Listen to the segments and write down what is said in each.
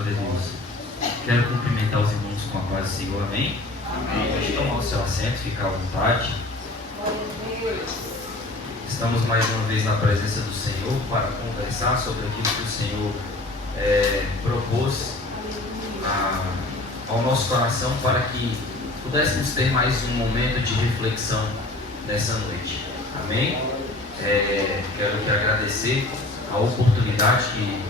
Glória a Deus. Quero cumprimentar os irmãos com a paz do Senhor, amém? Amém. Pode tomar o seu assento, ficar à vontade. Estamos mais uma vez na presença do Senhor para conversar sobre aquilo que o Senhor propôs ao nosso coração para que pudéssemos ter mais um momento de reflexão nessa noite. Amém? Quero aqui agradecer a oportunidade que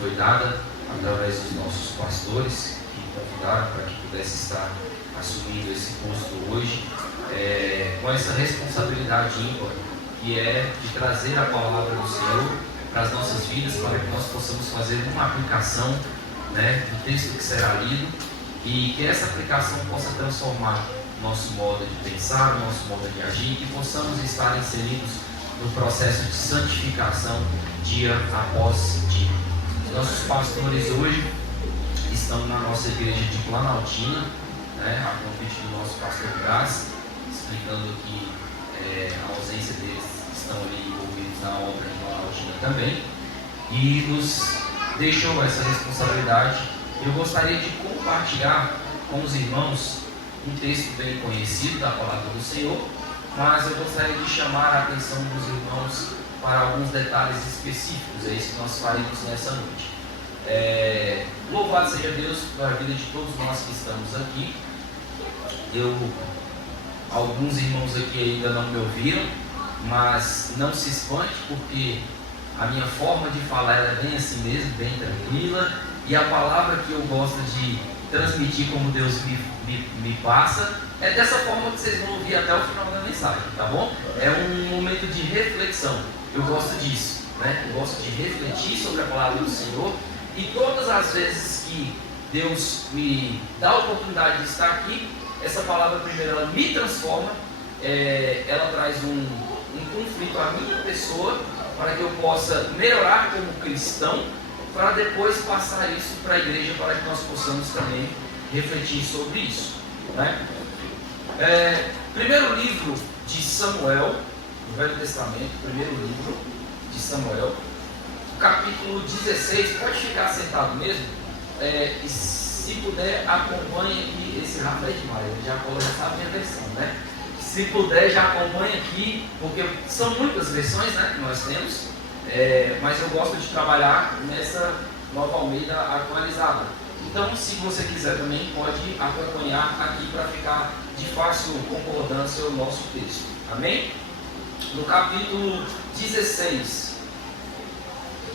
foi dada através dos nossos pastores que convidaram para que pudesse estar assumindo esse posto hoje, com essa responsabilidade ímpar que é de trazer a palavra do Senhor para as nossas vidas, para que nós possamos fazer uma aplicação, do texto que será lido, e que essa aplicação possa transformar nosso modo de pensar, nosso modo de agir, e que possamos estar inseridos no processo de santificação dia após dia. Nossos pastores hoje estão na nossa igreja de Planaltina, a convite do nosso pastor Gás, explicando que a ausência deles estão ali envolvidos na obra de Planaltina também, e nos deixou essa responsabilidade. Eu gostaria de compartilhar com os irmãos um texto bem conhecido da palavra do Senhor, mas eu gostaria de chamar a atenção dos irmãos para alguns detalhes específicos. É isso que nós faremos nessa noite. Louvado seja Deus pela vida de todos nós que estamos aqui. Alguns irmãos aqui ainda não me ouviram, mas não se espante, porque a minha forma de falar é bem assim mesmo, bem tranquila, e a palavra que eu gosto de transmitir como Deus me passa é dessa forma que vocês vão ouvir até o final da mensagem, tá bom? É um momento de reflexão. Eu gosto disso, Eu gosto de refletir sobre a palavra do Senhor, e todas as vezes que Deus me dá a oportunidade de estar aqui, essa palavra primeiro ela me transforma, ela traz um conflito à minha pessoa, para que eu possa melhorar como cristão, para depois passar isso para a igreja, para que nós possamos também refletir sobre isso. Primeiro livro de Samuel, no Velho Testamento, primeiro livro de Samuel, capítulo 16, pode ficar sentado mesmo, e se puder acompanhe aqui, esse Rafa é demais, ele já sabe a minha versão, Se puder já acompanhe aqui, porque são muitas versões que nós temos, mas eu gosto de trabalhar nessa Nova Almeida atualizada. Então, se você quiser também, pode acompanhar aqui para ficar de fácil concordância o nosso texto. Amém? No capítulo 16,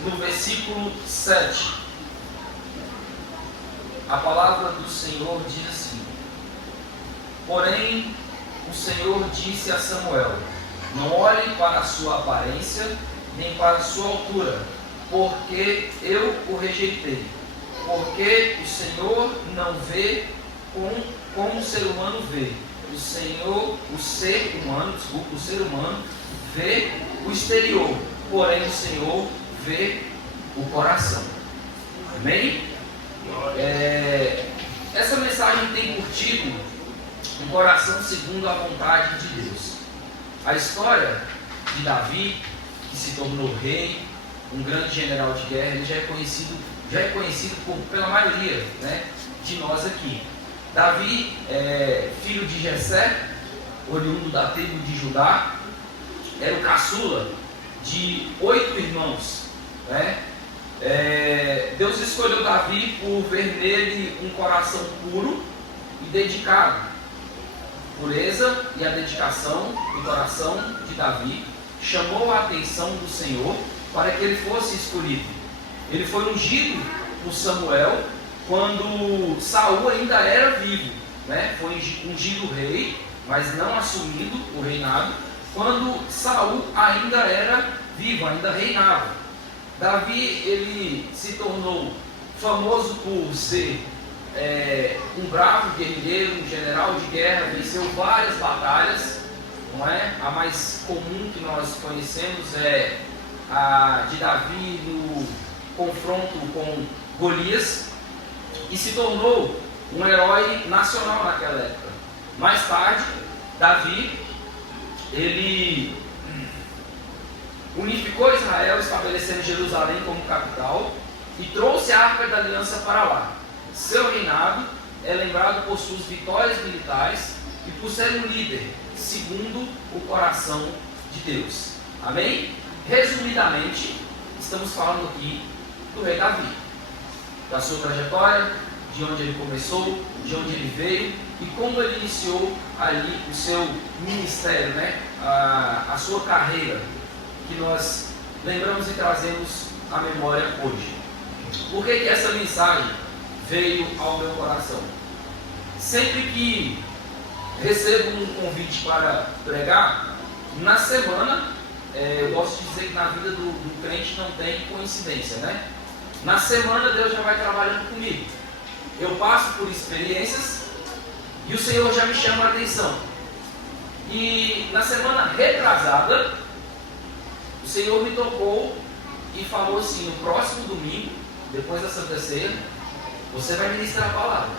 no versículo 7, a palavra do Senhor diz assim: porém, o Senhor disse a Samuel: não olhe para a sua aparência, nem para a sua altura, porque eu o rejeitei. Porque o Senhor não vê como o ser humano vê. O ser humano vê o exterior, porém o Senhor vê o coração. Amém? Essa mensagem tem por título um coração segundo a vontade de Deus. A história de Davi, que se tornou rei, um grande general de guerra, ele já é conhecido pela maioria de nós aqui. Davi, filho de Jessé, oriundo da tribo de Judá, era o caçula de 8 irmãos. Deus escolheu Davi por ver nele um coração puro e dedicado. A pureza e a dedicação do coração de Davi chamou a atenção do Senhor para que ele fosse escolhido. Ele foi ungido por Samuel quando Saul ainda era vivo, Foi ungido rei, mas não assumido o reinado, quando Saul ainda era vivo, ainda reinava. Davi, ele se tornou famoso por ser um bravo guerrilheiro, um general de guerra, venceu várias batalhas, A mais comum que nós conhecemos é a de Davi no confronto com Golias, e se tornou um herói nacional naquela época. Mais tarde, Davi, ele unificou Israel, estabelecendo Jerusalém como capital, e trouxe a arca da aliança para lá. Seu reinado é lembrado por suas vitórias militares e por ser um líder segundo o coração de Deus. Amém? Resumidamente, estamos falando aqui do rei Davi, da sua trajetória, de onde ele começou, de onde ele veio e como ele iniciou ali o seu ministério, né? A sua carreira, que nós lembramos e trazemos à memória hoje. Por que essa mensagem veio ao meu coração? Sempre que recebo um convite para pregar, na semana, eu gosto de dizer que na vida do crente não tem coincidência, né? Na semana Deus já vai trabalhando comigo. Eu passo por experiências e o Senhor já me chama a atenção. E na semana retrasada, o Senhor me tocou e falou assim: no próximo domingo, depois da Santa Ceia, você vai ministrar a palavra.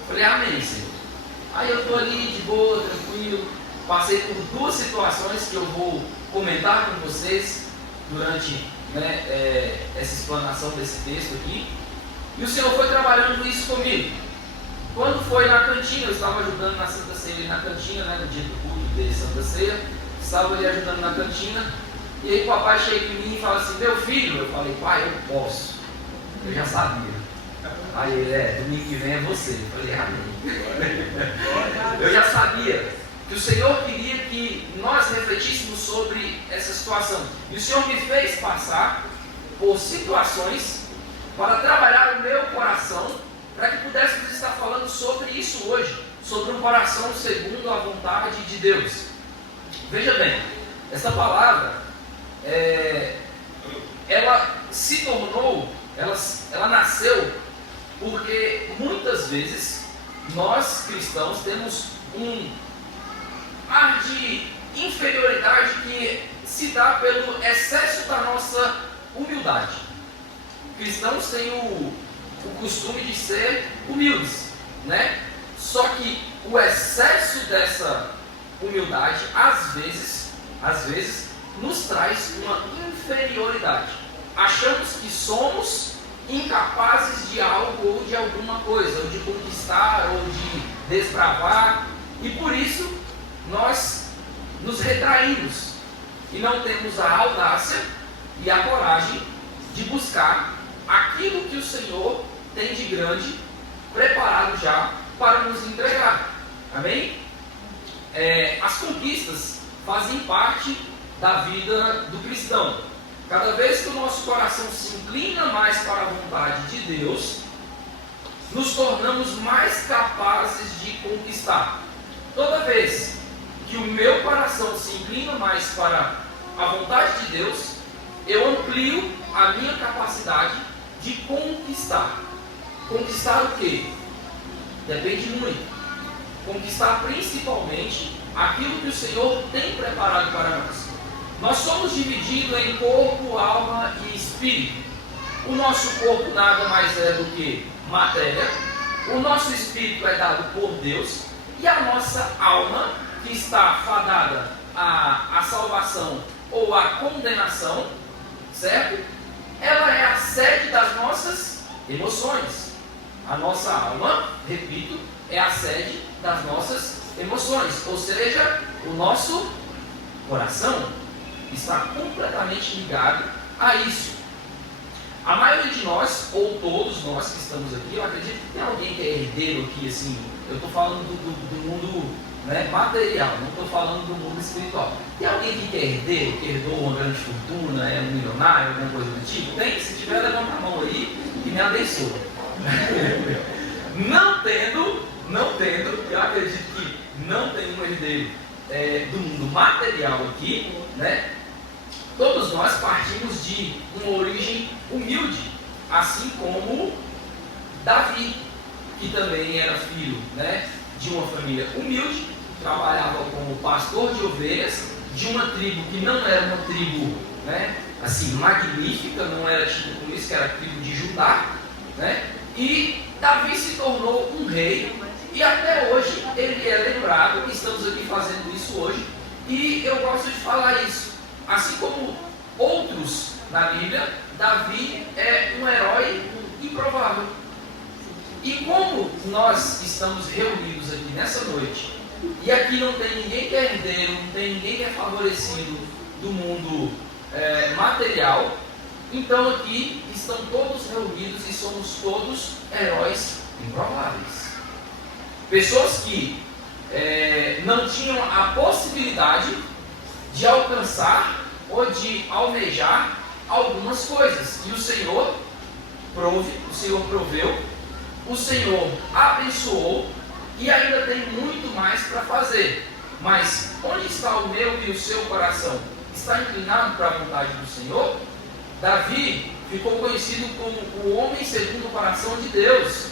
Eu falei: amém, Senhor. Aí eu estou ali de boa, tranquilo. Passei por duas situações que eu vou comentar com vocês durante essa explanação desse texto aqui. E o Senhor foi trabalhando isso comigo. Quando foi na cantina, eu estava ajudando na Santa Ceia, na cantina, no dia do culto de Santa Ceia, estava ali ajudando na cantina. E aí o papai chega em mim e fala assim: meu filho. Eu falei: pai, eu posso. Eu já sabia. Aí ele: domingo que vem é você. Eu falei: amém. Eu já sabia que o Senhor queria que nós refletíssemos sobre essa situação. E o Senhor me fez passar por situações para trabalhar o meu coração, para que pudéssemos estar falando sobre isso hoje, sobre um coração segundo a vontade de Deus. Veja bem, essa palavra, ela se tornou, ela nasceu porque muitas vezes nós cristãos temos um ar de inferioridade que se dá pelo excesso da nossa humildade. Cristãos têm o costume de ser humildes, né? Só que o excesso dessa humildade, às vezes, nos traz uma inferioridade. Achamos que somos incapazes de algo ou de alguma coisa, ou de conquistar, ou de desbravar, e por isso nós nos retraímos e não temos a audácia e a coragem de buscar aquilo que o Senhor tem de grande preparado já para nos entregar. Amém? As conquistas fazem parte da vida do cristão. Cada vez que o nosso coração se inclina mais para a vontade de Deus, nos tornamos mais capazes de conquistar. Toda vez que o meu coração se inclina mais para a vontade de Deus, eu amplio a minha capacidade de conquistar. Conquistar o quê? Depende muito. Conquistar principalmente aquilo que o Senhor tem preparado para nós. Nós somos divididos em corpo, alma e espírito. O nosso corpo nada mais é do que matéria. O nosso espírito é dado por Deus. E a nossa alma, que está fadada à salvação ou à condenação, certo? Ela é a sede das nossas emoções. A nossa alma, repito, é a sede das nossas emoções. Ou seja, o nosso coração está completamente ligado a isso. A maioria de nós, ou todos nós que estamos aqui, eu acredito que tem alguém que é herdeiro aqui, assim, eu estou falando do mundo material, não estou falando do mundo espiritual. Tem alguém aqui que é herdeiro, que herdou uma grande fortuna, é um milionário, alguma coisa do tipo? Tem? Se tiver, levanta a mão aí e me abençoa. Não tendo, eu acredito que não tem um herdeiro do mundo material aqui, né? Todos nós partimos de uma origem humilde, assim como Davi, que também era filho, de uma família humilde, trabalhava como pastor de ovelhas, de uma tribo que não era uma tribo assim, magnífica, não era tipo como isso, que era a tribo de Judá, e Davi se tornou um rei, e até hoje ele é lembrado, estamos aqui fazendo isso hoje, e eu gosto de falar isso. Assim como outros na Bíblia, Davi é um herói improvável. E como nós estamos reunidos aqui nessa noite, e aqui não tem ninguém que é herdeiro, não tem ninguém que é favorecido do mundo material, então aqui estão todos reunidos e somos todos heróis improváveis. Pessoas que não tinham a possibilidade de alcançar ou de almejar algumas coisas. E o Senhor proveu, o Senhor abençoou e ainda tem muito mais para fazer. Mas onde está o meu e o seu coração? Está inclinado para a vontade do Senhor? Davi ficou conhecido como o homem segundo o coração de Deus.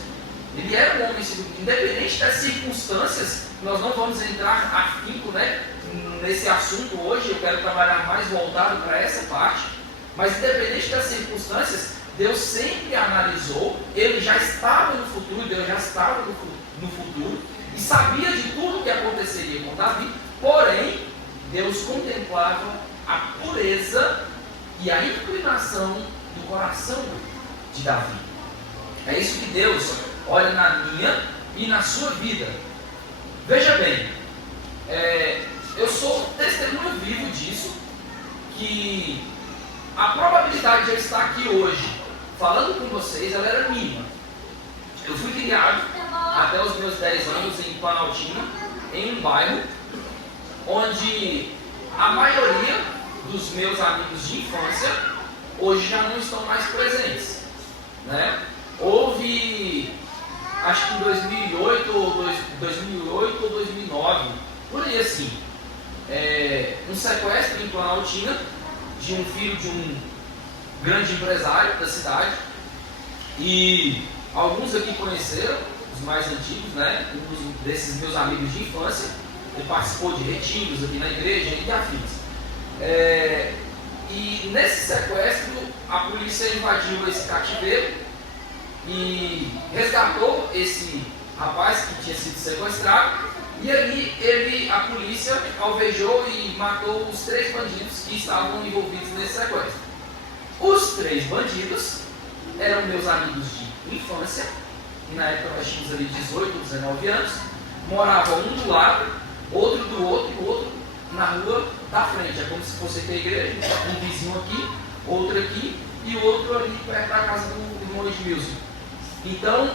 Ele era um homem segundo, independente das circunstâncias. Nós não vamos entrar afinco, nesse assunto hoje. Eu quero trabalhar mais voltado para essa parte. Mas independente das circunstâncias, Deus sempre analisou. Ele já estava no futuro, Deus já estava no futuro e sabia de tudo que aconteceria com Davi. Porém, Deus contemplava a pureza e a inclinação do coração de Davi. É isso que Deus olha na minha e na sua vida. Veja bem, eu sou testemunho vivo disso, que a probabilidade de eu estar aqui hoje falando com vocês, ela era mínima. Eu fui criado até os meus 10 anos em Planaltina, em um bairro onde a maioria dos meus amigos de infância hoje já não estão mais presentes, Houve, acho que em 2008 ou 2009, por aí assim, um sequestro em Planaltina de um filho de um grande empresário da cidade, e alguns aqui conheceram, os mais antigos, um desses meus amigos de infância. Ele participou de retiros aqui na igreja e afins. E nesse sequestro, a polícia invadiu esse cativeiro e resgatou esse rapaz que tinha sido sequestrado. E ali a polícia alvejou e matou os 3 bandidos que estavam envolvidos nesse sequestro. Os 3 bandidos eram meus amigos de infância, e na época nós tínhamos ali 18, 19 anos, moravam um do lado, outro do outro e o outro na rua da frente. É como se fosse aqui a igreja, um vizinho aqui, outro aqui e o outro ali perto da casa do irmão Edmilson. Então,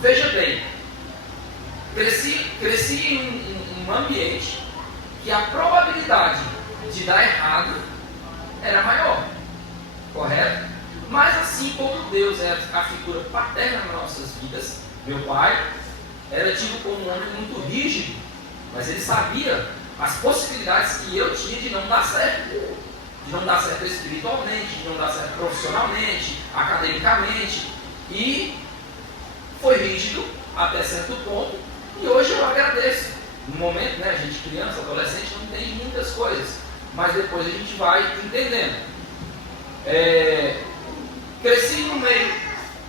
veja bem, cresci em um ambiente que a probabilidade de dar errado era maior, correto? Mas assim como Deus é a figura paterna nas nossas vidas, meu pai era tido como um homem muito rígido, mas ele sabia as possibilidades que eu tinha de não dar certo. De não dar certo espiritualmente, de não dar certo profissionalmente, academicamente. E foi rígido até certo ponto. E hoje eu agradeço. No momento, a gente criança, adolescente, não entende muitas coisas. Mas depois a gente vai entendendo. Cresci no meio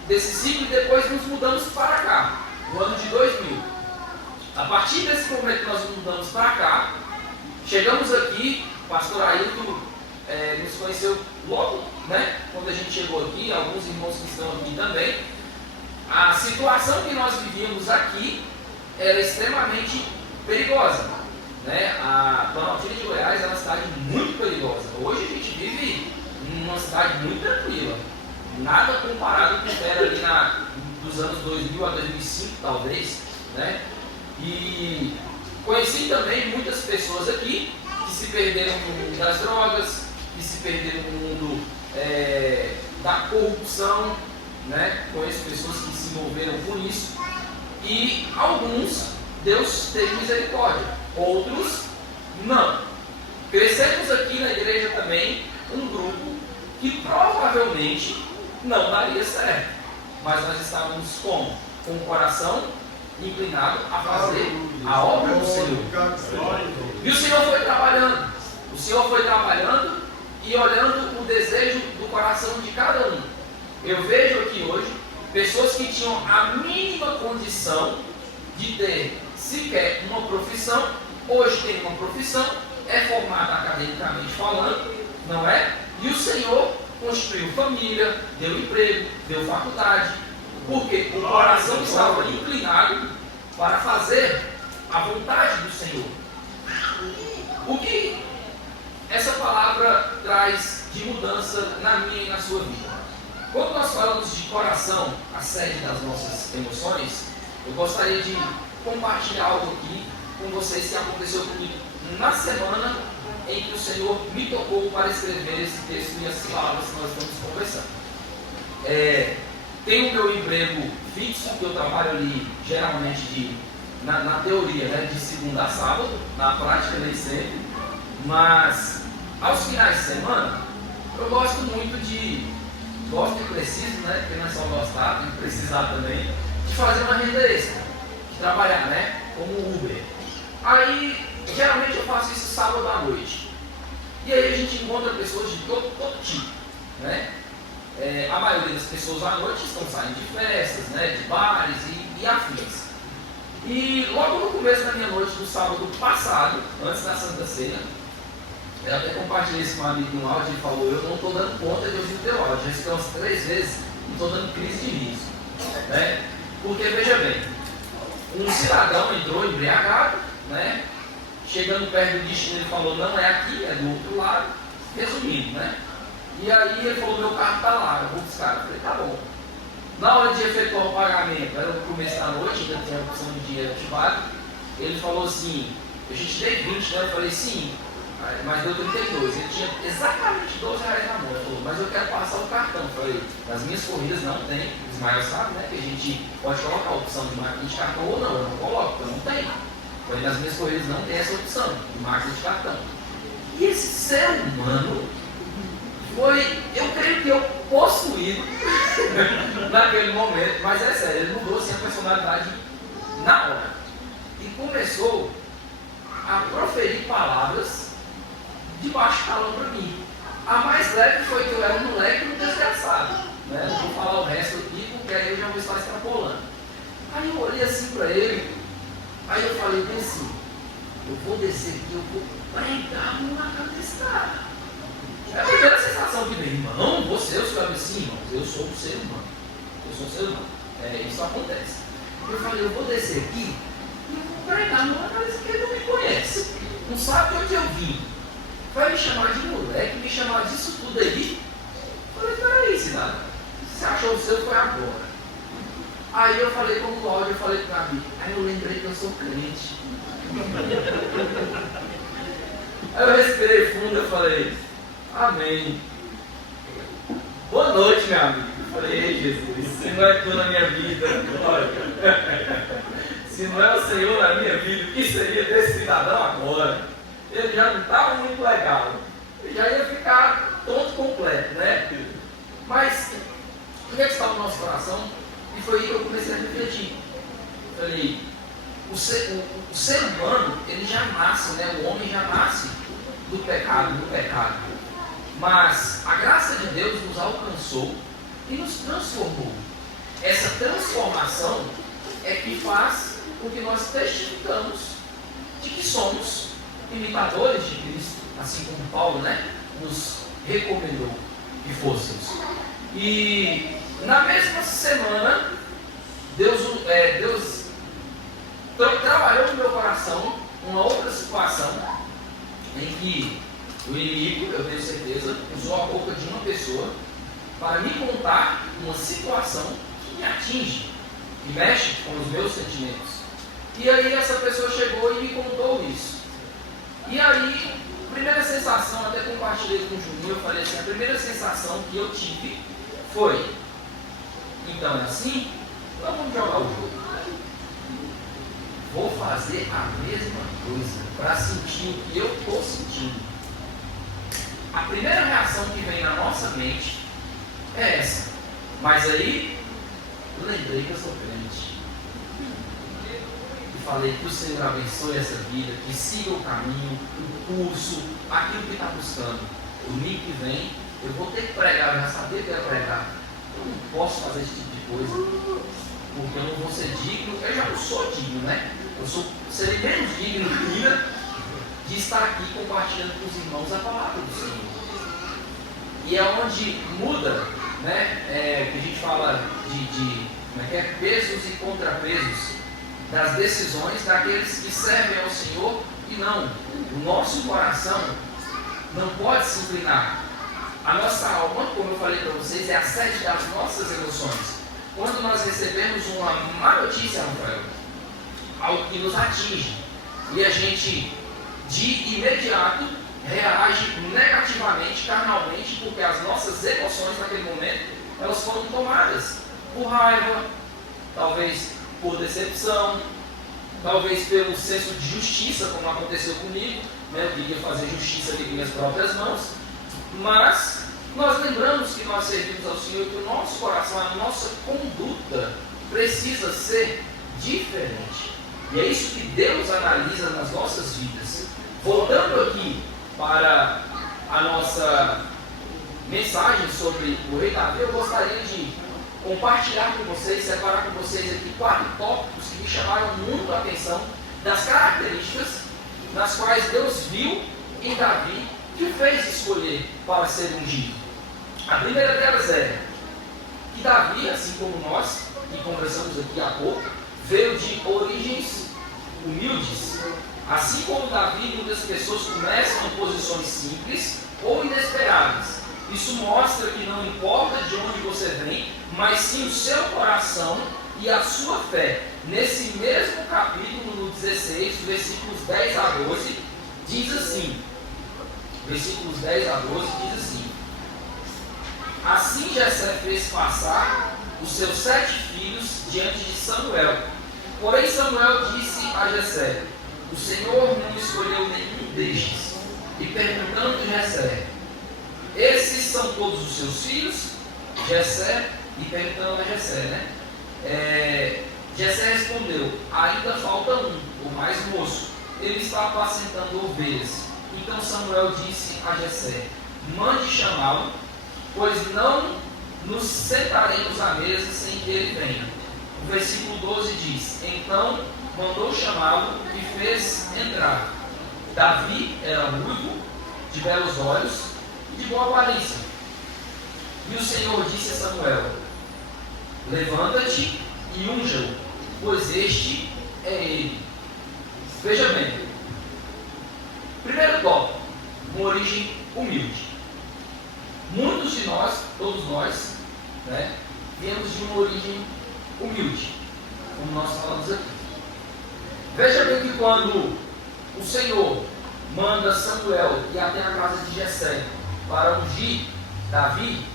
desse ciclo e depois nos mudamos para cá, no ano de 2000. A partir desse momento que nós nos mudamos para cá, chegamos aqui, o pastor Ailton nos conheceu logo, quando a gente chegou aqui, alguns irmãos que estão aqui também. A situação que nós vivíamos aqui era extremamente perigosa. A Planaltina de Goiás é uma cidade muito perigosa. Hoje a gente vive numa cidade muito tranquila. Nada comparado com o que era ali dos anos 2000 a 2005, talvez, E conheci também muitas pessoas aqui que se perderam no mundo das drogas, que se perderam no mundo da corrupção, Conheço pessoas que se envolveram com isso. E alguns, Deus teve misericórdia, outros não. Crescemos aqui na igreja também um grupo que provavelmente não daria certo, mas nós estávamos com o coração inclinado a fazer a obra do Senhor. E o Senhor foi trabalhando e olhando o desejo do coração de cada um. Eu vejo aqui hoje pessoas que tinham a mínima condição de ter sequer uma profissão, hoje tem uma profissão, é formada academicamente falando, não é? E o Senhor constituiu família, deu emprego, deu faculdade, porque o coração estava inclinado para fazer a vontade do Senhor. O que essa palavra traz de mudança na minha e na sua vida? Quando nós falamos de coração, a sede das nossas emoções, eu gostaria de compartilhar algo aqui com vocês que aconteceu comigo na semana em que o Senhor me tocou para escrever esse texto e as palavras que nós estamos conversando. Tenho o meu emprego fixo, que eu trabalho ali geralmente na teoria, né, de segunda a sábado, na prática nem sempre, mas aos finais de semana eu gosto e preciso, né, porque não é só gostar, tem que precisar também, de fazer uma renda extra, de trabalhar, né, como Uber. Aí, geralmente eu faço isso sábado à noite. E aí a gente encontra pessoas de todo tipo, né? A maioria das pessoas à noite estão saindo de festas, né, de bares e afins. E logo no começo da minha noite do sábado passado, antes da Santa Ceia, eu até compartilhei isso com um amigo no áudio, ele falou, eu não estou dando conta de ouvir o teu áudio, já estou umas 3 vezes e estou dando crise de riso, né? Porque, veja bem, um cidadão entrou embriagado, né? Chegando perto do destino, ele falou, não é aqui, é do outro lado, resumindo, né? E aí ele falou, meu carro está lá, eu vou buscar. Eu falei, tá bom. Na hora de efetuar o pagamento, era no começo da noite, ainda tinha a opção de dinheiro ativado, ele falou assim, eu já te dei 20, né? Eu falei, sim, mas deu 32. Ele tinha exatamente R$12 na mão. Ele falou, mas eu quero passar o cartão. Eu falei, nas minhas corridas não tem, o Ismael sabe, né? Que a gente pode colocar a opção de máquina de cartão ou não, eu não coloco, porque eu não tenho. Eu falei, nas minhas corridas não tem essa opção de máquina de cartão. E esse ser humano foi, eu creio que eu possuído naquele momento, mas é sério, ele mudou assim a personalidade na hora. E começou a proferir palavras de baixo calão para mim. A mais leve foi que eu era um moleque e um desgraçado, né? Não vou falar o resto aqui porque aí eu já vou estar extrapolando. Aí eu olhei assim para ele, aí eu falei bem assim, eu vou descer aqui, eu vou pregar na cara desse cara. É a primeira sensação que vem, irmão, você, eu sou assim, irmão, eu sou um ser humano. Eu sou um ser humano. Isso acontece. Eu falei, eu vou descer aqui e eu vou pregar numa cabeça que ele não me conhece. Não sabe de onde eu vim. Vai me chamar de moleque, me chamar disso tudo aí. Eu falei, peraí, cidade. Você achou o seu, foi agora. Aí eu falei como o áudio, eu falei para mim, aí eu lembrei que eu sou crente. Aí eu respirei fundo, eu falei, amém. Boa noite, meu amigo. Eu falei, ei Jesus, se não é tu na minha vida, olha, se não é o Senhor na minha vida, o que seria desse cidadão agora? Ele já não estava muito legal. Ele já ia ficar tonto completo, né? Mas, o que estava no nosso coração? E foi aí que eu comecei a refletir. Eu falei, o ser humano, ele já nasce, né? O homem já nasce do pecado. Mas a graça de Deus nos alcançou e nos transformou. Essa transformação é que faz com que nós testificamos de que somos imitadores de Cristo, assim como Paulo, né, nos recomendou que fôssemos. E na mesma semana, Deus trabalhou no meu coração uma outra situação em que o inimigo, eu tenho certeza, usou a boca de uma pessoa para me contar uma situação que me atinge, que mexe com os meus sentimentos. E aí essa pessoa chegou e me contou isso. E aí, a primeira sensação, até compartilhei com o Juninho, eu falei assim, a primeira sensação que eu tive foi, então é assim, então vamos jogar o jogo. Vou fazer a mesma coisa para sentir o que eu estou sentindo. A primeira reação que vem na nossa mente é essa. Mas aí, eu lembrei que eu sou crente. E falei que o Senhor abençoe essa vida, que siga o caminho, o curso, aquilo que está buscando. Domingo que vem, eu vou ter que pregar, eu já sabia que ia pregar. Eu não posso fazer esse tipo de coisa, porque eu não vou ser digno, eu já não sou digno, né? Serei menos digno ainda de estar aqui compartilhando com os irmãos a palavra do Senhor. e é onde muda, né? Que a gente fala como é que é? Pesos e contrapesos das decisões daqueles que servem ao Senhor e não. O nosso coração não pode se inclinar. A nossa alma, como eu falei para vocês, é a sede das nossas emoções. Quando nós recebemos uma má notícia, Rafael, algo que nos atinge, e a gente de imediato reage negativamente, carnalmente, porque as nossas emoções naquele momento, elas foram tomadas por raiva, talvez por decepção, talvez pelo senso de justiça, como aconteceu comigo, né? Eu queria fazer justiça aqui com minhas próprias mãos, mas nós lembramos que nós servimos ao Senhor e que o nosso coração, a nossa conduta precisa ser diferente. E é isso que Deus analisa nas nossas vidas. Voltando aqui para a nossa mensagem sobre o rei Davi, eu gostaria de compartilhar com vocês, separar com vocês aqui 4 tópicos que me chamaram muito a atenção, das características nas quais Deus viu em Davi que o fez escolher para ser ungido. A primeira delas é que Davi, assim como nós, que conversamos aqui há pouco, veio de origens humildes. Assim como Davi, muitas pessoas começam em posições simples ou inesperadas. Isso mostra que não importa de onde você vem, mas sim o seu coração e a sua fé. Nesse mesmo capítulo, no 16, versículos 10 a 12, diz assim, versículos 10 a 12 diz assim: assim Jessé fez passar os seus 7 filhos diante de Samuel. Porém Samuel disse a Jessé: o Senhor não escolheu nenhum destes. E perguntando Jessé: esses são todos os seus filhos? Jessé, e perguntando a Jessé, né? Jessé respondeu: ainda falta um, o mais moço. Ele está apacentando ovelhas. Então Samuel disse a Jessé: mande chamá-lo, pois não nos sentaremos à mesa sem que ele venha. O versículo 12 diz: então mandou chamá-lo e fez entrar. Davi era ruivo, de belos olhos e de boa aparência. E o Senhor disse a Samuel: levanta-te e unja-o, pois este é ele. Veja bem, primeiro tópico, uma origem humilde. Muitos de nós, todos nós, né, viemos de uma origem humilde, como nós falamos aqui. Veja bem que quando o Senhor manda Samuel ir até a casa de Jessé para ungir Davi,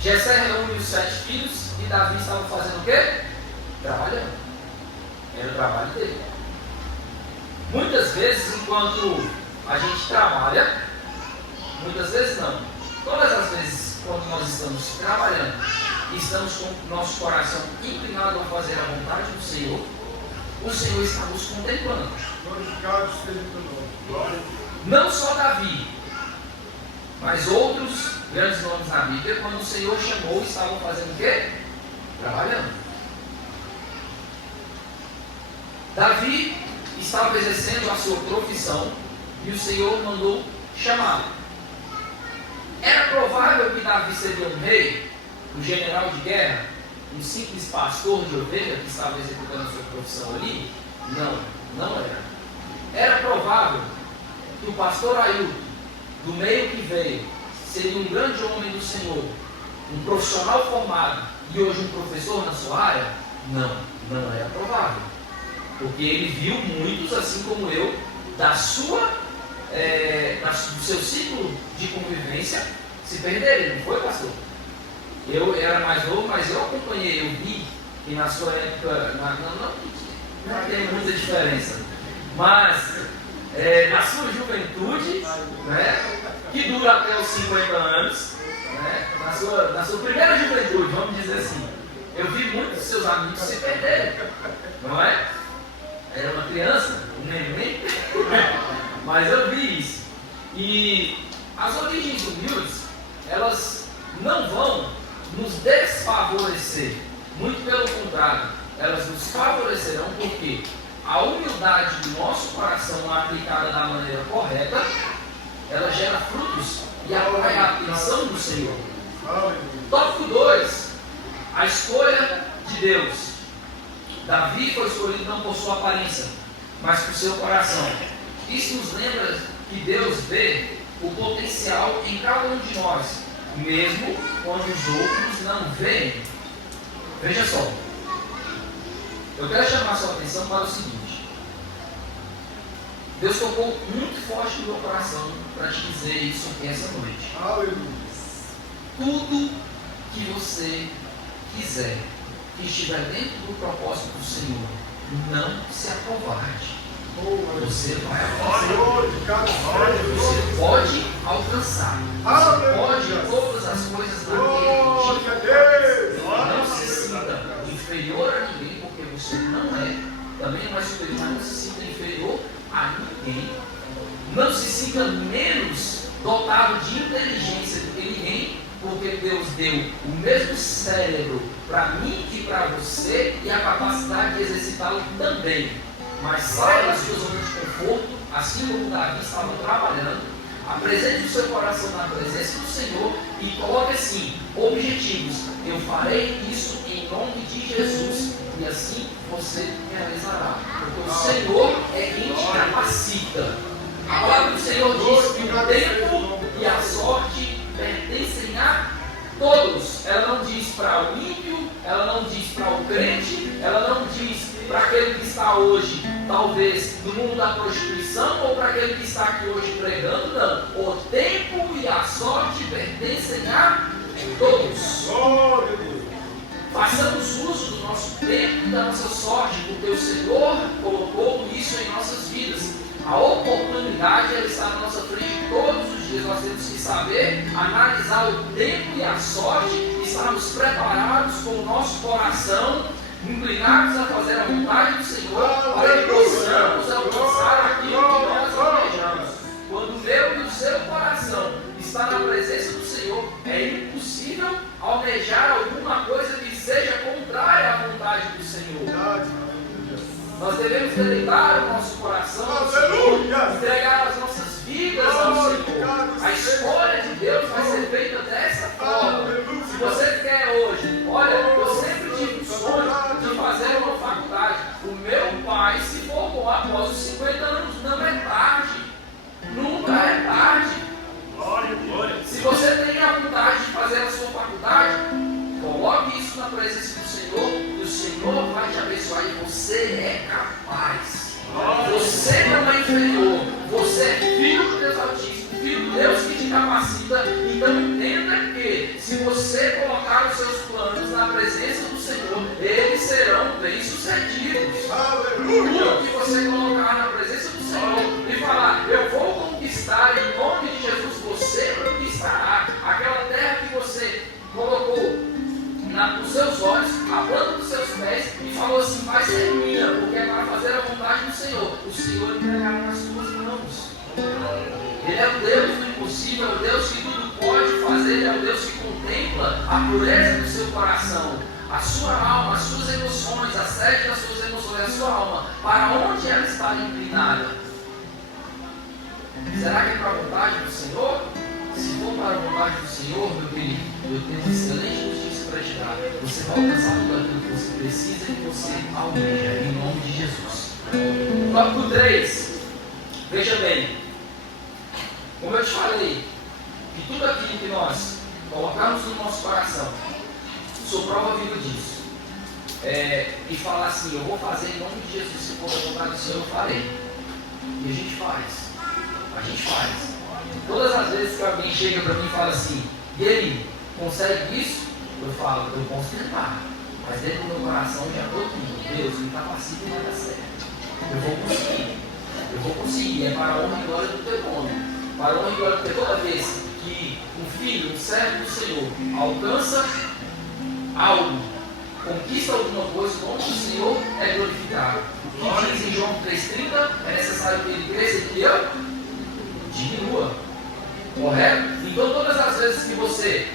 Jessé reúne os 7 filhos e Davi estava fazendo o quê? Trabalhando. Era o trabalho dele. Muitas vezes, enquanto a gente trabalha, muitas vezes não, todas as vezes, quando nós estamos trabalhando e estamos com o nosso coração inclinado a fazer a vontade do Senhor, o Senhor está nos contemplando. Não só Davi, mas outros grandes nomes na Bíblia, quando o Senhor chamou, estavam fazendo o quê? Trabalhando. Davi estava exercendo a sua profissão e o Senhor mandou chamá-lo. Era provável que Davi seria um rei, um general de guerra, um simples pastor de ovelha que estava executando a sua profissão ali? Não, não era. Era provável que o pastor Ailton, do meio que veio, seria um grande homem do Senhor, um profissional formado e hoje um professor na sua área? Não, não era provável. Porque ele viu muitos, assim como eu, do seu ciclo de convivência se perderem, não foi, pastor? Eu era mais novo, mas eu acompanhei, eu vi que na sua época, não tem muita diferença, mas na sua juventude, né, que dura até os 50 anos, né, na sua primeira juventude, vamos dizer assim, eu vi muitos dos seus amigos se perderem, não é? Era uma criança, um neném, mas eu vi isso. E as origens humildes, elas não vão nos desfavorecer, muito pelo contrário, elas nos favorecerão, porque a humildade do nosso coração aplicada da maneira correta, ela gera frutos e atrai a atenção do Senhor. Tópico 2. A escolha de Deus. Davi foi escolhido não por sua aparência, mas por seu coração. Isso nos lembra que Deus vê o potencial em cada um de nós, mesmo quando os outros não veem. Veja só, eu quero chamar a sua atenção para o seguinte: Deus tocou muito forte no meu coração para te dizer isso aqui essa noite. Aleluia. Tudo que você quiser, que estiver dentro do propósito do Senhor, não se acovarde. Você vai alcançar. Você pode alcançar. Você pode todas as coisas naquele. Não se sinta inferior a ninguém, porque você não é. Também não é superior, mas não se sinta inferior a ninguém. Não se sinta menos dotado de inteligência do que ninguém, porque Deus deu o mesmo cérebro para mim e para você e a capacidade de exercitá-lo também. Mas saia da sua zona de conforto, assim como Davi estava trabalhando, apresente o seu coração na presença do Senhor e coloque assim, objetivos: eu farei isso em nome de Jesus, e assim você realizará, porque o Senhor é quem te capacita. A palavra do Senhor diz que o tempo e a sorte pertencem a todos. Ela não diz para o ímpio, ela não diz para o crente, ela não diz para aquele que está hoje, talvez, no mundo da prostituição, ou para aquele que está aqui hoje pregando, não. O tempo e a sorte pertencem a todos. Façamos uso do nosso tempo e da nossa sorte, porque o Senhor colocou isso em nossas vidas. A oportunidade ela está na nossa frente todos os dias. Nós temos que saber analisar o tempo e a sorte, estarmos preparados com o nosso coração inclinados a fazer a vontade do Senhor, para que possamos alcançar aquilo que nós almejamos. Quando o meu e o seu coração está na presença do Senhor, é impossível almejar alguma coisa que seja contrária à vontade do Senhor. Nós devemos deleitar o nosso coração ao Senhor, entregar as nossas vidas ao Senhor. A escolha de Deus vai ser feita dessa forma. Se você quer hoje, olha, eu sempre tive o sonho de fazer uma faculdade. O meu pai se formou após os 50 anos. Não é tarde. Nunca é tarde. Se você tem a vontade de fazer a sua faculdade, coloque isso na presença do Senhor, e o Senhor vai te abençoar, e você é capaz. Você não é inferior. Você é filho do Deus Altíssimo, filho do Deus que te capacita. Então entenda que se você colocar os seus planos na presença do Senhor, eles serão bem-sucedidos. Tudo que você colocar na presença do Senhor e falar, eu vou conquistar em nome de Jesus, você conquistará. Aquela terra que você colocou nos seus olhos, a planta dos seus pés, e falou assim, vai ser minha, porque é para fazer a vontade do Senhor. O Senhor entregará nas suas mãos. Ele é o Deus do impossível, é o Deus que tudo pode fazer, Ele é o Deus que contempla a pureza do seu coração, a sua alma, as suas emoções, a sede das suas emoções, a sua alma, para onde ela está inclinada. Será que é para a vontade do Senhor? Se for para a vontade do Senhor, meu querido, eu tenho uma excelente notícia para te dar. Você vai alcançar tudo aquilo que você precisa e que você almeja, em nome de Jesus. Tópico 3. Veja bem, como eu te falei, que tudo aquilo que nós colocarmos no nosso coração, sou prova viva disso. E falar assim, eu vou fazer em nome de Jesus, se for a vontade do Senhor, eu farei. E a gente faz. A gente faz. Todas as vezes que alguém chega para mim e fala assim, e aí, consegue isso? Eu falo, eu posso tentar, mas dentro do meu coração já estou aqui, Deus, me capacita e vai dar certo. Eu vou conseguir, é para a honra e glória do teu nome. Para a honra e glória, porque toda vez que um filho, um servo do Senhor, alcança algo, conquista alguma coisa, o nome do Senhor é glorificado. O que diz em João 3,30, é necessário que ele cresça e que eu diminua. Correto? Então todas as vezes que você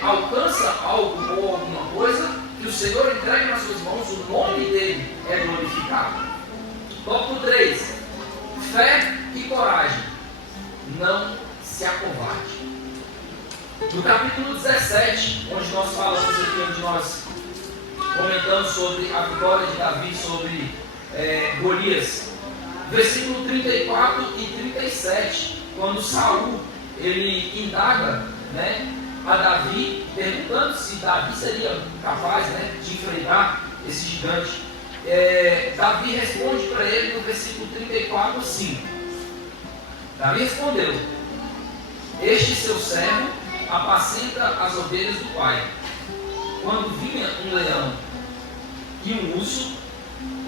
alcança algo ou alguma coisa, que o Senhor entregue nas suas mãos, o nome dele é glorificado. Tópico 3. Fé e coragem. Não se se acovarde. No capítulo 17, onde nós falamos aqui, onde nós comentamos sobre a vitória de Davi sobre Golias, versículo 34 e 37, quando Saul ele indaga, né, a Davi, perguntando se Davi seria capaz, né, de enfrentar esse gigante. Davi responde para ele no versículo 34 assim: Davi respondeu: este seu servo apacenta as ovelhas do pai. Quando vinha um leão e um urso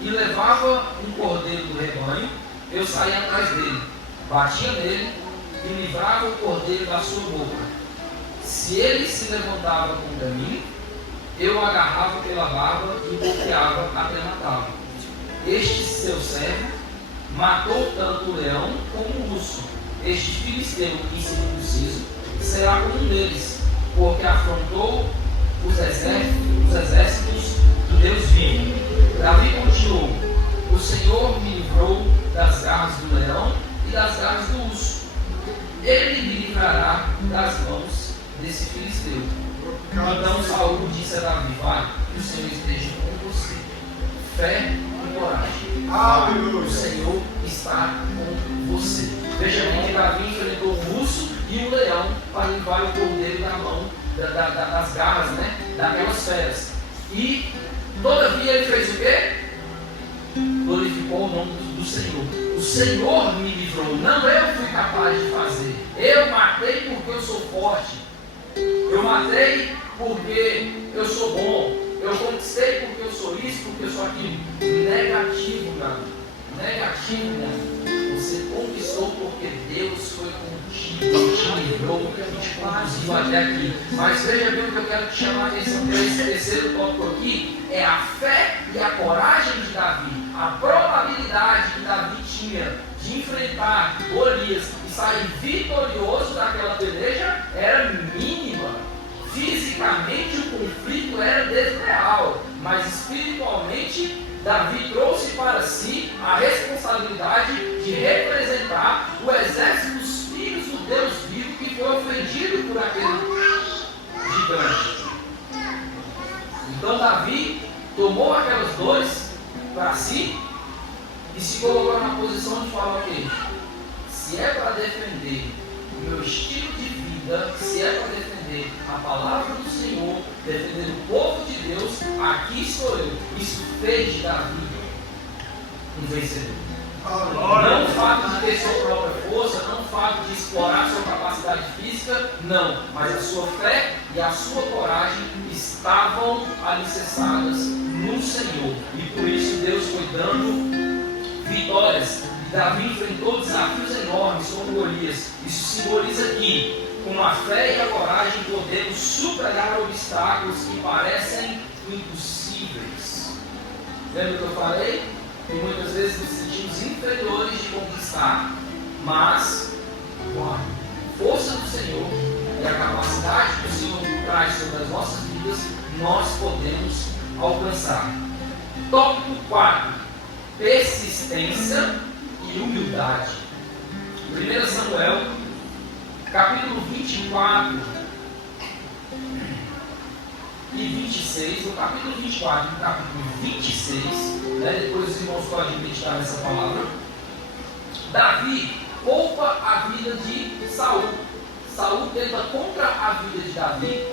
e levava um cordeiro do rebanho, eu saía atrás dele, batia nele e livrava o cordeiro da sua boca. Se ele se levantava contra mim, eu o agarrava pela barba e o golpeava até matá-lo. Este seu servo matou tanto o leão como o urso. Este filisteu incircunciso será como um deles, porque afrontou os exércitos do Deus vivo. Davi continuou: o Senhor me livrou das garras do leão e das garras do urso. Ele me livrará das mãos desse filisteu. Então Saul disse a Davi: vai, que o Senhor esteja com você. Fé e coragem. Aleluia. O Senhor está com você. Veja bem que Davi enfrentou o urso e o leão para livrar o cordeiro da mão, das garras, né, daquelas feras. E todavia ele fez o quê? Glorificou o nome do Senhor. O Senhor me livrou, não eu fui capaz de fazer. Eu matei porque eu sou forte. Eu matei porque eu sou bom. Eu conquistei porque eu sou isso, porque eu sou aquilo. Negativo, meu. Negativo, meu. Você conquistou porque Deus foi contigo, te livrou e te conduziu até aqui. Mas veja bem o que eu quero te chamar a atenção para esse terceiro tópico aqui: é a fé e a coragem de Davi. A probabilidade que Davi tinha de enfrentar Golias e sair vitorioso daquela peleja era mínima. Fisicamente o conflito era desleal, mas espiritualmente Davi trouxe para si a responsabilidade de representar o exército dos filhos do Deus vivo que foi ofendido por aquele gigante. Então Davi tomou aquelas dores para si e se colocou na posição de falar: ok, se é para defender o meu estilo de vida, se é para defender a palavra do Senhor, defender o povo de Deus, aqui estou eu. Isso fez de Davi um vencedor. Não o fato de ter sua própria força, não o fato de explorar sua capacidade física, não, mas a sua fé e a sua coragem estavam alicerçadas no Senhor, e por isso Deus foi dando vitórias. Davi enfrentou desafios enormes como Golias. Isso simboliza que com a fé e a coragem podemos superar obstáculos que parecem impossíveis. Lembra o que eu falei? Que muitas vezes nos sentimos inferiores de conquistar, mas com a força do Senhor e a capacidade que o Senhor traz sobre as nossas vidas, nós podemos alcançar. Tópico 4: persistência e humildade. 1 Samuel, capítulo 24 e 26, no capítulo 24 e no capítulo 26, depois os irmãos podem meditar nessa palavra. Davi poupa a vida de Saul. Saul tenta contra a vida de Davi,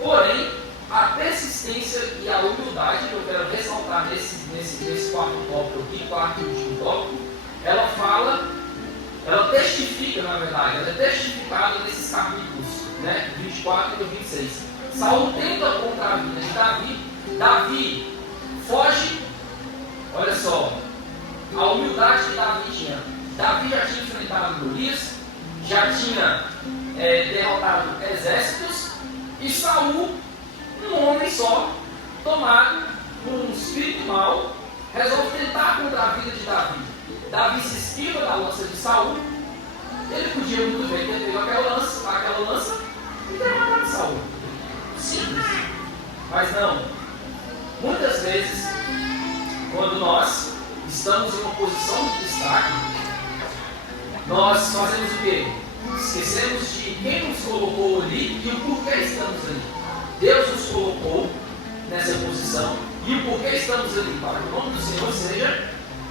porém a persistência e a humildade, que eu quero ressaltar nesse quarto tópico aqui, quarto e último tópico, ela testifica, na verdade, ela é testificada nesses capítulos, 24 e 26. Saul tenta contra a vida de Davi, Davi foge. Olha só, a humildade que Davi tinha. Davi já tinha enfrentado Golias, já tinha derrotado exércitos, e Saul, um homem só, tomado por um espírito mau, resolve tentar contra a vida de Davi. Davi se esquiva da lança de Saul. Ele podia muito bem ter pego aquela lança e ter matado Saul. Simples. Mas não. Muitas vezes, quando nós estamos em uma posição de destaque, nós fazemos o quê? esquecemos de quem nos colocou ali e o porquê estamos ali. Deus nos colocou nessa posição e o porquê estamos ali, para que o nome do Senhor seja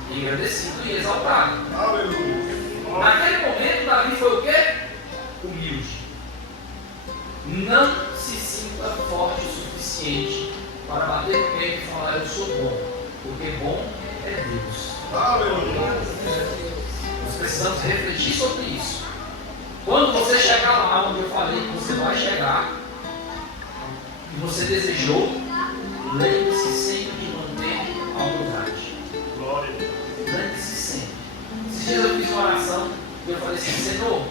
engrandecido e exaltado. Aleluia. Naquele momento, Davi foi o quê? Humilde. Não se sinta forte o suficiente para bater no peito e falar: eu sou bom, porque bom é Deus. Aleluia. Nós precisamos refletir sobre isso. Quando você chegar lá onde eu falei que você vai chegar, e você desejou, lembre-se sempre de manter a humildade. Lembre-se sempre. Esses dias eu fiz uma oração e eu falei assim: Senhor,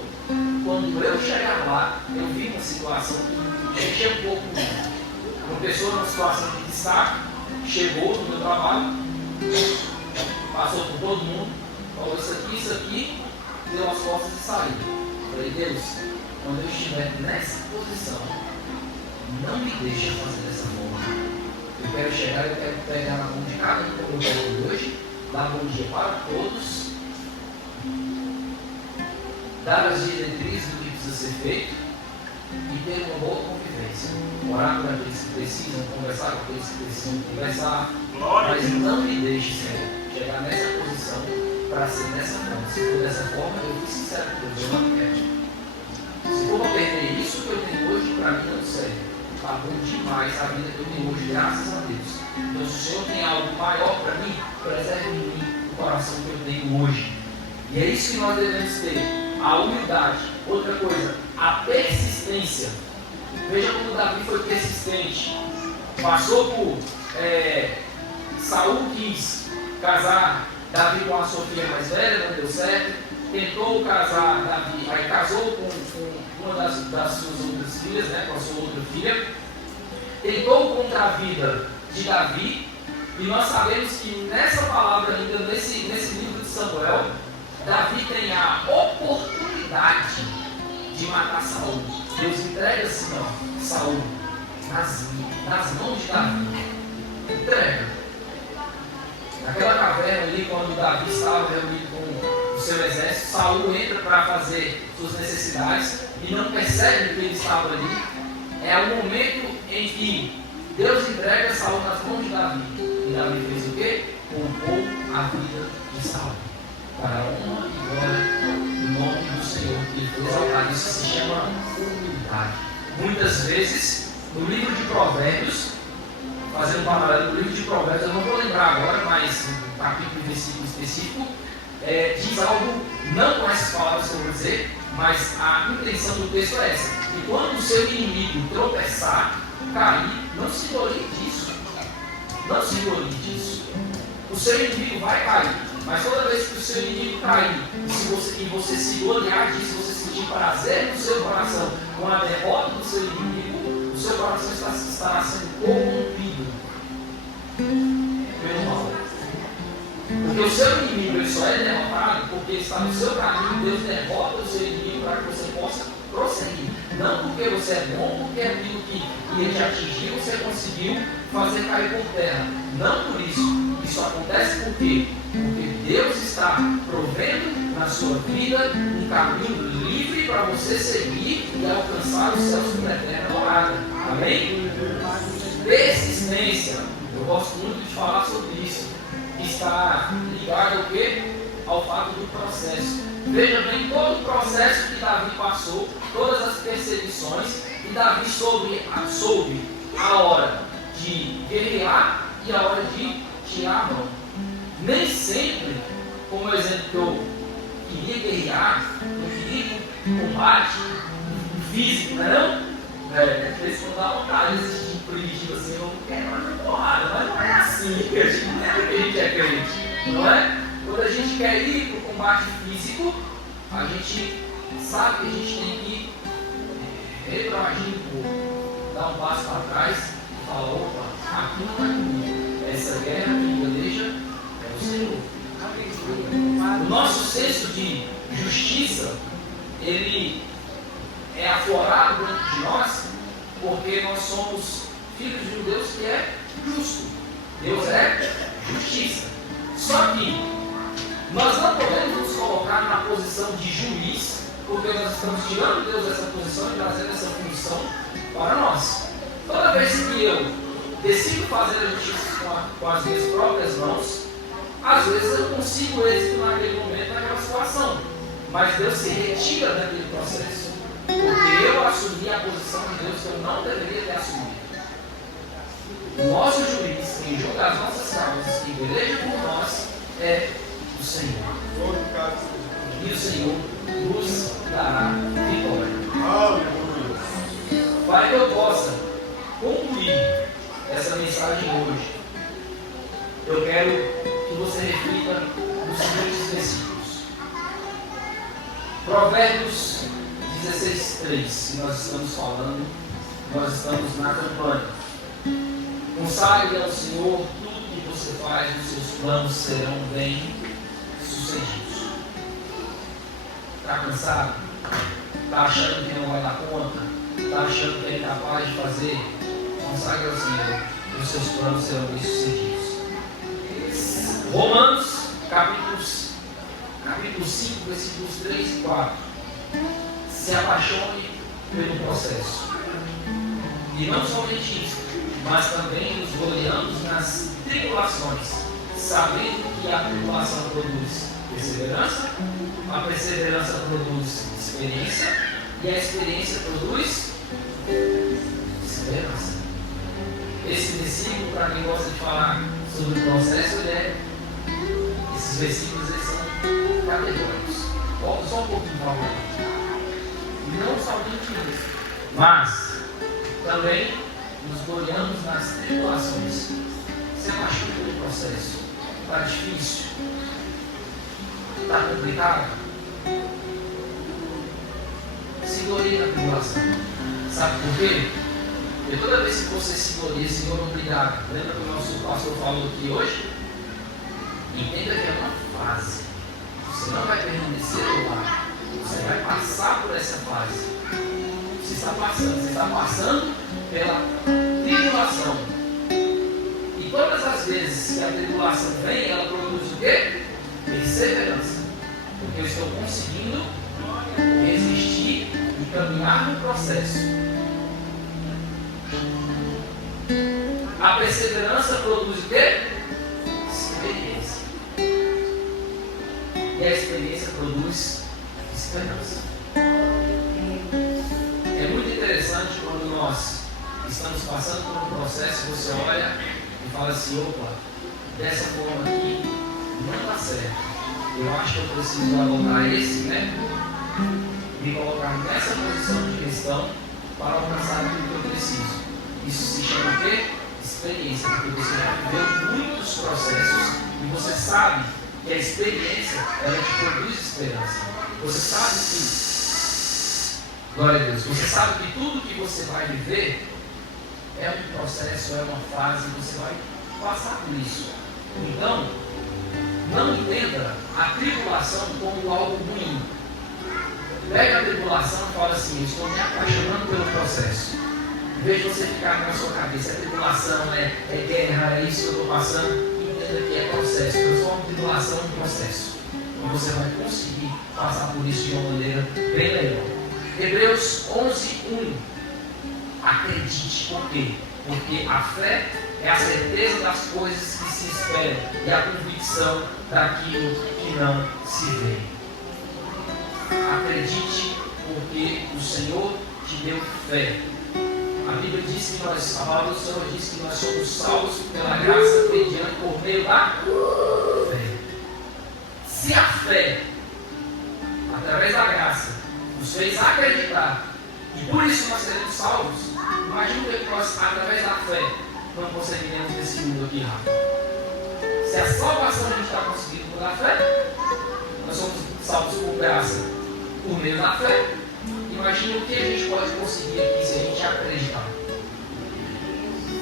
quando eu chegar lá, eu vi uma situação que mexeu um pouco comigo. Uma pessoa numa situação de destaque chegou no meu trabalho, passou por todo mundo, falou isso aqui, deu as costas e saiu. Eu falei: Deus, quando eu estiver nessa posição, não me deixa fazer dessa forma. Eu quero chegar, eu quero pegar na mão de cada um como eu quero hoje, dar bom dia para todos, dar as diretrizes do que precisa ser feito e ter uma boa convivência. Orar por aqueles que precisam, conversar com aqueles que precisam conversar. Mas não me deixe, Senhor, chegar nessa posição para ser dessa forma. Se for dessa forma, eu fui sincero com Deus, eu não quero. Se for para perder isso que eu tenho hoje, para mim não serve. Está bom demais a vida que eu tenho hoje, graças a Deus. Então, se o Senhor tem algo maior para mim, preserve em mim o coração que eu tenho hoje. E é isso que nós devemos ter: a humildade. Outra coisa, a persistência. Veja como Davi foi persistente. Passou por Saul quis casar Davi com a sua filha mais velha, não deu certo. Tentou casar Davi, aí casou com uma das suas outras filhas, né, com a sua outra filha. Tentou contra a vida de Davi. E nós sabemos que nessa palavra, ainda nesse livro de Samuel, Davi tem a oportunidade de matar Saul. Deus entrega assim, ó, Saul nas mãos de Davi. Entrega. Naquela caverna ali, quando Davi estava reunido com o seu exército, Saul entra para fazer suas necessidades e não percebe que ele estava ali. É o momento em que Deus entrega Saul nas mãos de Davi. E Davi fez o quê? Poupou a vida de Saul. Para a honra e glória do nome do Senhor, que foi exaltado. Isso se chama humildade. Muitas vezes, no livro de Provérbios, fazendo um paralelo no livro de Provérbios, eu não vou lembrar agora, mas no capítulo e versículo específico, diz algo, não com essas palavras que eu vou dizer, mas a intenção do texto é essa: que quando o seu inimigo tropeçar, cair, não se glorie disso. Não se glorie disso. O seu inimigo vai cair. Mas toda vez que o seu inimigo cair, e você se gloriar disso, você sentir prazer no seu coração com a derrota do seu inimigo, o seu coração estará sendo corrompido pelo mal. Porque o seu inimigo ele só é derrotado porque ele está no seu caminho. Deus derrota o seu inimigo para que você possa prosseguir. Não porque você é bom, porque é aquilo que ele te atingiu, você conseguiu fazer cair por terra. Não por isso. Isso acontece por quê? Porque Deus está provendo na sua vida um caminho livre para você seguir e alcançar os céus com eterna morada. Amém? Persistência. Eu gosto muito de falar sobre isso. Está ligado ao quê? Ao fato do processo. Veja bem todo o processo que Davi passou, todas as perseguições, e Davi soube a hora de guerrear e a hora de tirar a mão. Nem sempre, como o exemplo que eu queria guerrear, eu queria combate físico, não é não? Às vezes não dá vontade de assistir primitivo assim, eu não quero mais porrada, mas não é assim que a gente, não é que a gente é crente, não é? Quando a gente quer ir para o combate físico, a gente sabe que a gente tem que retroagir um pouco, dar um passo para trás e falar: opa, aqui não é comigo, essa guerra que me deixa é o Senhor. O nosso senso de justiça, ele é aflorado dentro de nós porque nós somos filhos de um Deus que é justo. Deus é justiça. Só que nós não podemos nos colocar na posição de juiz Porque nós estamos tirando Deus dessa posição e trazendo essa função para nós. Toda vez que eu decido fazer a justiça com as minhas próprias mãos, às vezes eu consigo êxito naquele momento, naquela situação. Mas Deus se retira daquele processo. Porque eu assumi a posição de Deus que eu não deveria ter assumido. O nosso juiz, quem julga as nossas causas, quem peleja por nós, é o Senhor. E o Senhor nos dará vitória. Para que eu possa concluir essa mensagem hoje, eu quero que você reflita nos seguintes versículos. Provérbios 16:3, que nós estamos falando, nós estamos na campanha. Consagre ao Senhor tudo que você faz, os seus planos serão bem sucedidos. Está cansado? Está achando que não vai dar conta? Está achando que é incapaz de fazer? Consagre ao Senhor e os seus planos serão bem sucedidos. Romanos, capítulo 5, versículos 3 e 4. Se apaixone pelo processo. E não somente isso, mas também nos gloriamos nas tribulações, sabendo que a tribulação produz perseverança, a perseverança produz experiência, e a experiência produz esperança. Esse versículo, para quem gosta de falar sobre o processo, esses versículos eles são categóricos. Volta só um pouquinho para lá. Não somente isso, mas também nos gloriamos nas tribulações. Se apaixona pelo processo. Está difícil? Está complicado? Se gloria na tribulação. Sabe por quê? Porque toda vez que você se gloria, Senhor, obrigado. Lembra que o nosso pastor falou aqui hoje? Entenda que é uma fase. Você não vai permanecer lá. Você vai passar por essa fase. Você está passando pela tribulação. E todas as vezes que a tribulação vem, ela produz o quê? Perseverança. Porque eu estou conseguindo resistir e caminhar no processo. A perseverança produz o quê? Experiência. E a experiência produz esperança. É muito interessante quando nós estamos passando por um processo, você olha e fala assim, opa, dessa forma aqui não dá certo. Eu acho que eu preciso adotar esse método, me colocar nessa posição de gestão para alcançar aquilo que eu preciso. Isso se chama o quê? Experiência, porque você já viveu muitos processos e você sabe que a experiência ela te produz esperança. Você sabe que, glória a Deus, você sabe que tudo que você vai viver é um processo, é uma fase, você vai passar por isso. Então, não entenda a tribulação como algo ruim. Pega a tribulação e fala assim, eu estou me apaixonando pelo processo. Em vez de você ficar na sua cabeça, a tribulação é guerra, é isso que eu estou passando, entenda que é processo. Transforma a tribulação em processo. E você vai conseguir passar por isso de uma maneira bem legal. Hebreus 11:1. Acredite. Por quê? Porque a fé é a certeza das coisas que se esperam e a convicção daquilo que não se vê. Acredite, porque o Senhor te deu fé. A Bíblia diz que a palavra do Senhor diz que nós somos salvos pela graça mediante por meio da fé. Se a fé, através da graça, nos fez acreditar e por isso nós seremos salvos, imagina que nós, através da fé, não conseguiremos esse mundo aqui rápido. Se a salvação a gente está conseguindo pela fé, nós somos salvos por graça, por meio da fé. Imagina o que a gente pode conseguir aqui se a gente acreditar.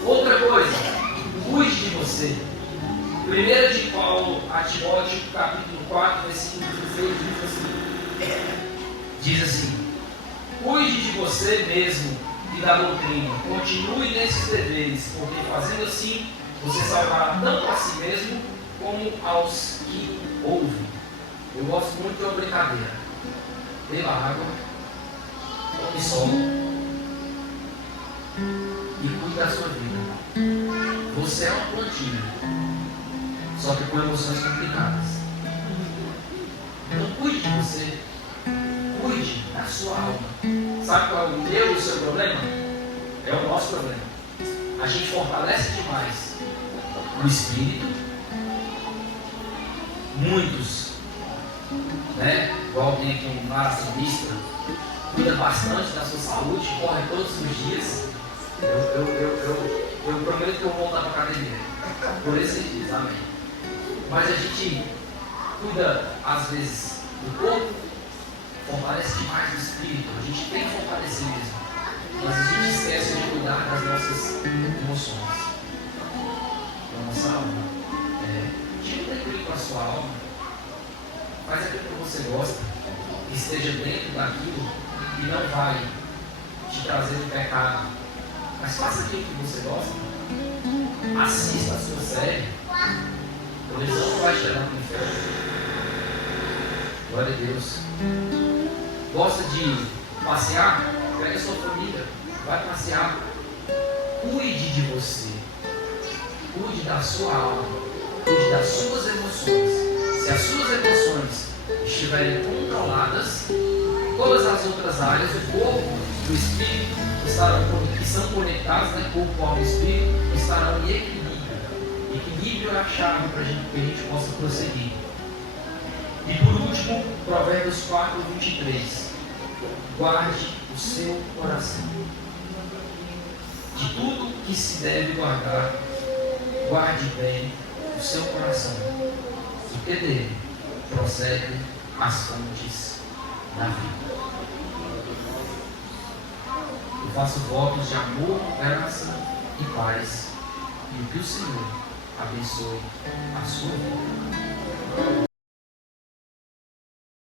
Outra coisa, cuide de você. 1 de Paulo a Timóteo, capítulo 4, versículo 16, diz assim: cuide de você mesmo e da doutrina, continue nesses deveres, porque fazendo assim, você salvará tanto a si mesmo como aos que ouvem. Eu gosto muito de uma brincadeira. beba água, tome sol e cuide da sua vida. Você é uma plantinha, só que com emoções complicadas. Então cuide de você, cuide da sua alma. Sabe qual é o meu e o seu problema? É o nosso problema. A gente fortalece demais o espírito. Muitos, né? Igual tem aqui um maratonista, cuida bastante da sua saúde, corre todos os dias. Eu prometo que eu vou voltar para a academia por esses dias, amém. Mas a gente cuida às vezes do corpo, fortalece demais o espírito. A gente tem que fortalecer mesmo, mas a gente esquece de cuidar das nossas emoções, da nossa alma. Tira tranquilo com a sua alma, faz aquilo que você gosta, que esteja dentro daquilo que não vai te trazer o pecado, mas faça aquilo que você gosta. Assista a sua série. A televisão não vai te levar para o inferno. Glória a Deus. Gosta de passear? Pega a sua família, vai passear. Cuide de você, cuide da sua alma, cuide das suas emoções. Se as suas emoções estiverem controladas, todas as outras áreas, o corpo e o espírito que são conectados, né? Corpo, alma e espírito, estarão em equilíbrio. Equilíbrio é a chave para que a gente possa prosseguir. E por último, Provérbios 4, 23. Guarde o seu coração. De tudo que se deve guardar, guarde bem o seu coração, porque dele procedem as fontes da vida. Eu faço votos de amor, graça e paz, e que o Senhor abençoe a sua vida.